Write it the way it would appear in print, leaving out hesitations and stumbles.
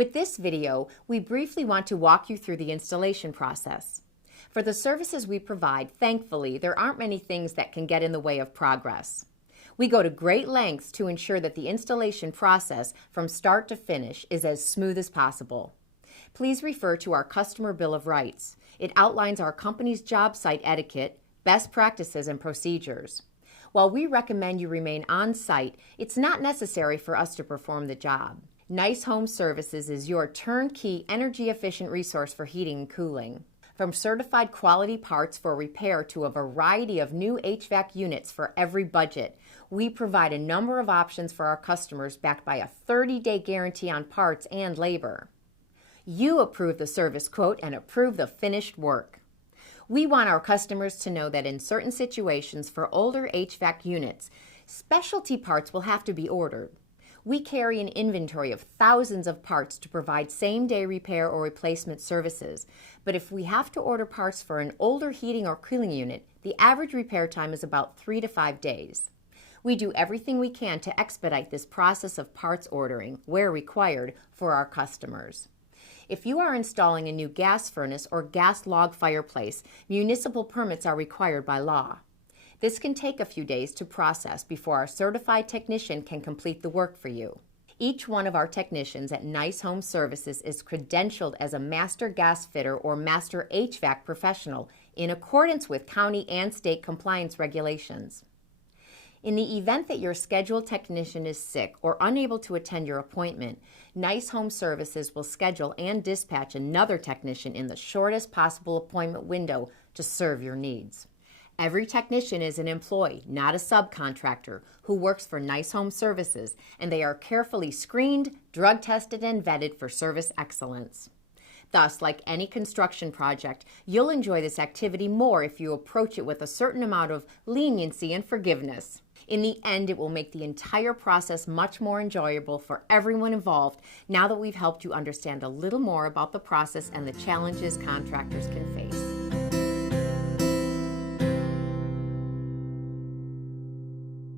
With this video, we briefly want to walk you through the installation process. For the services we provide, thankfully, there aren't many things that can get in the way of progress. We go to great lengths to ensure that the installation process from start to finish is as smooth as possible. Please refer to our Customer Bill of Rights. It outlines our company's job site etiquette, best practices, and procedures. While we recommend you remain on site, it's not necessary for us to perform the job. Nice Home Services is your turnkey, energy-efficient resource for heating and cooling. From certified quality parts for repair to a variety of new HVAC units for every budget, we provide a number of options for our customers backed by a 30-day guarantee on parts and labor. You approve the service quote and approve the finished work. We want our customers to know that in certain situations for older HVAC units, specialty parts will have to be ordered. We carry an inventory of thousands of parts to provide same-day repair or replacement services, but if we have to order parts for an older heating or cooling unit, the average repair time is about 3 to 5 days. We do everything we can to expedite this process of parts ordering, where required, for our customers. If you are installing a new gas furnace or gas log fireplace, municipal permits are required by law. This can take a few days to process before our certified technician can complete the work for you. Each one of our technicians at Nice Home Services is credentialed as a master gas fitter or master HVAC professional in accordance with county and state compliance regulations. In the event that your scheduled technician is sick or unable to attend your appointment, Nice Home Services will schedule and dispatch another technician in the shortest possible appointment window to serve your needs. Every technician is an employee, not a subcontractor, who works for Nice Home Services, and they are carefully screened, drug tested, and vetted for service excellence. Thus, like any construction project, you'll enjoy this activity more if you approach it with a certain amount of leniency and forgiveness. In the end, it will make the entire process much more enjoyable for everyone involved now that we've helped you understand a little more about the process and the challenges contractors can face.